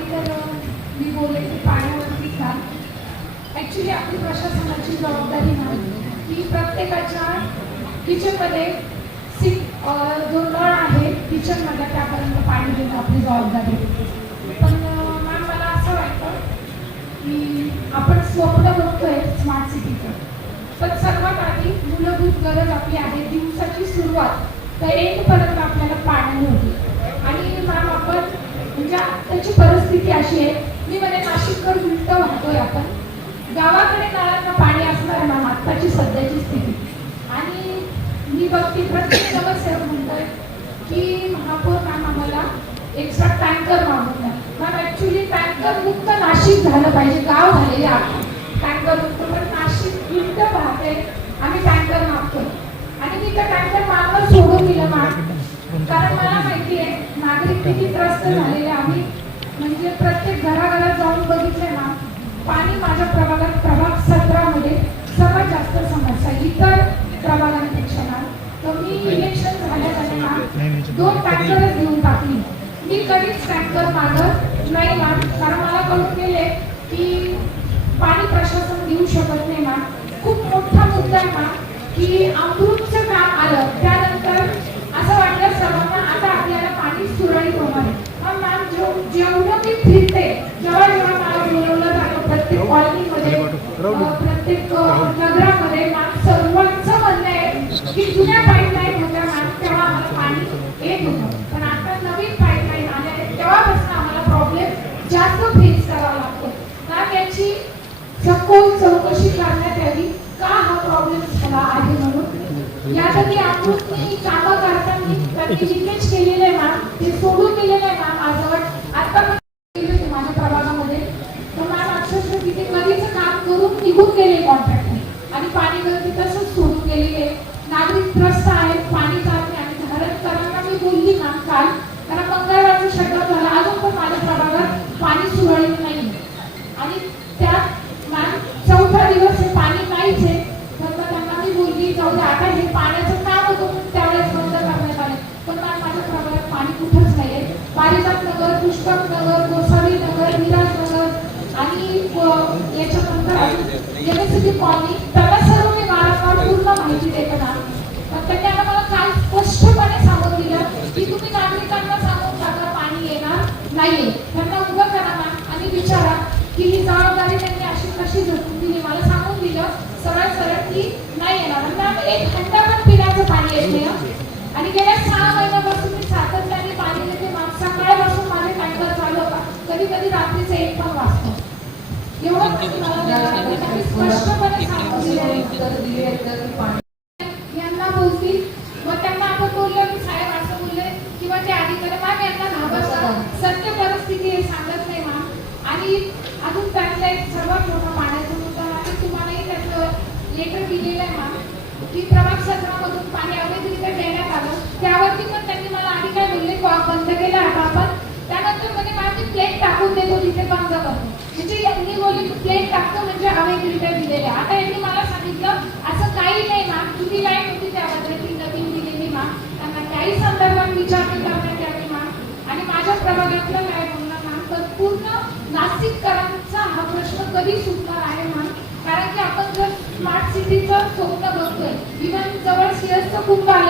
आधी तर मी बोलले की पाण्यावरती काम ॲक्च्युली आपली प्रशासनाची जबाबदारी नाही की प्रत्येकाच्या किचनमध्ये जो नळ आहे किचनमध्ये त्यापर्यंत पाणी देणं आपली जबाबदारी. पण मॅम मला असं वाटतं की आपण स्वप्न बघतोय स्मार्ट सिटीचं, पण सर्वात आधी मूलभूत गरज आपली आहे दिवसाची सुरुवात तर एंडपर्यंत आपल्याला पाणी होती. आणि मॅम आपण म्हणजे त्याची परिस्थिती अशी आहे, मी म्हणे नाशिककर उलट वाहतोय आपण. गावाकडे नळांना पाणी असणार मॅम आत्ताची सध्याची स्थिती. आणि मी बघते प्रत्येक नगरसेवक म्हणतोय की महापौर मॅम आम्हाला एक्स्ट्रा टँकर मागवतात. मॅम ॲक्च्युली टँकर मुक्त नाशिक झालं पाहिजे, गाव झालेले आपण टँकर मुक्त, पण नाशिक उलट पाहते आम्ही टँकर मागतो. आणि मी त्या टँकर मागणं सोडून दिलं मॅम, कारण मला माहिती आहे नागरिक किती त्रस्त झालेले. आम्ही म्हणजे प्रत्येक घराघरात जाऊन बघितले ना, पाणी माझ्या प्रभागात प्रभाग 17 मध्ये सर्वात जास्त समस्या इतर प्रभागांपेक्षा ना. तर मी इलेक्शन झाल्यानंतर 2 टँकरच घेऊन टाकली. मी कधीच टँकर मागत नाही मॅम, कारण मला कळून गेले की पाणी प्रशासन देऊ शकत नाही मॅम. खूप मोठा मुद्दा आहे मॅम की अमृतचं काम आलं त्यानंतर असं वाटलं सर्वांना आता आपल्याला पाणी सुरळीत होणार आहे. मग मॅम जेवढं मी फिरते जेव्हा जेव्हा मला बोलवलं जातं प्रत्येक कॉलनीमध्ये प्रत्येक नगरामध्ये मॅम सर्वांचं म्हणणं आहे की जुन्या पाईपलाईन होत्या मॅम तेव्हा आम्हाला पाणी येत होतं, पण आता नवीन पाईपलाईन आल्या आहेत तेव्हापासून आम्हाला प्रॉब्लेम जास्त फेस करावा लागतो. मॅम याची सखोल चौकशी करण्यात यावी का हा प्रॉब्लेम झाला आहे म्हणून. यासाठी आम्ही कामं करताना त्यांनी लिकेज केलेलं आहे मॅम, ते सोडून दिलेलं आहे मॅम. आजवर आता माझ्या प्रभागामध्ये तर मॅम अक्षरशः तिथे कधीच काम करून निघून गेले कॉन्ट्रॅक्टर आणि पाणी गर्दी तसंच सोडून गेलेले. नागरिक त्रस्त आहेत, पाणी जात नाही. आणि धारणकरांना मी बोलली मॅम काल, कारण मंगळवारचं शटडाऊन झालं अजून पण माझ्या प्रभागात पाणी सुरळीत नाही. आणि त्यात मॅम 4था दिवस हे पाणी नाहीच आहे. तर त्यांना मी बोलली जाऊ दे आता हे पाण्याचं काम होतं त्यावेळेस बंद करण्यात आले, पण माझ्या प्रभागात पाणी कुठंच नाही आहे. पारिजात नगर, पुष्पक नगर, गोसावी नगर, विराज नगर आणि याच्यानंतर एमएससीबी कॉलनी त्याला सर्व मी वारंवार पूर्ण माहिती देतो ना. पण त्यांनी आम्हाला काल स्पष्टपणे सांगून दिलं की तुम्ही नागरिकांना सांगून टाका पाणी येणार नाहीये. त्यांना उभं करा ना आणि विचारा की ही जबाबदारी त्यांनी अशी कशी झटकून दिली. मला सांगून दिलं सरळ सरळ की नाही येणार. मॅम एक हंडा पण पिण्याचं पाणी येत नाही. आणि गेल्या 6 महिन्यापासून मी सातत्याने पाणी देते मॅम. सकाळपासून माझे टँकर चालू होता, कधी कधी रात्रीचे 1 पण वाजतो. एवढं स्पष्टपणे सांगून दिलं. यांना बोलतील मग त्यांना आपण बोललो की साहेब असं बोलले किंवा ते अधिकारी मॅम यांना घाबरतात. सत्य परिस्थिती हे सांगत नाही मॅम. आणि अजून त्यातला एक सर्वात मोठा पाण्याचा मुद्दा आहे, तुम्हालाही त्याचं लेटर दिलेलं आहे मॅम की प्रभाग 17 मधून पाणी अवैधरित्या देण्यात आलं. त्यावरती पण त्यांनी मला आधी काय बोलले बंद केलं आता आपण. त्यानंतर म्हणजे मॅम मी प्लेट टाकून देतो तिथे बंद करतो. म्हणजे यांनी बोलली प्लेट टाकतो म्हणजे अवैधरित्या दिलेले. आता यांनी मला सांगितलं असं काही नाही मॅम, किती लाईन होती त्या पद्धतीने नवीन दिलेली मॅम. त्यांना त्याही संदर्भात विचारणी करण्यात यावी मॅम. आणि माझ्या प्रभागातलं काय बोलणार मॅम, तर पूर्ण नाशिककरांचा हा प्रश्न कधी सुटणार आहे मॅम. कारण की आपण जर स्मार्ट सिटीचं स्वप्न बघतोय, इव्हन जवळ सिएसचं कुंभ आले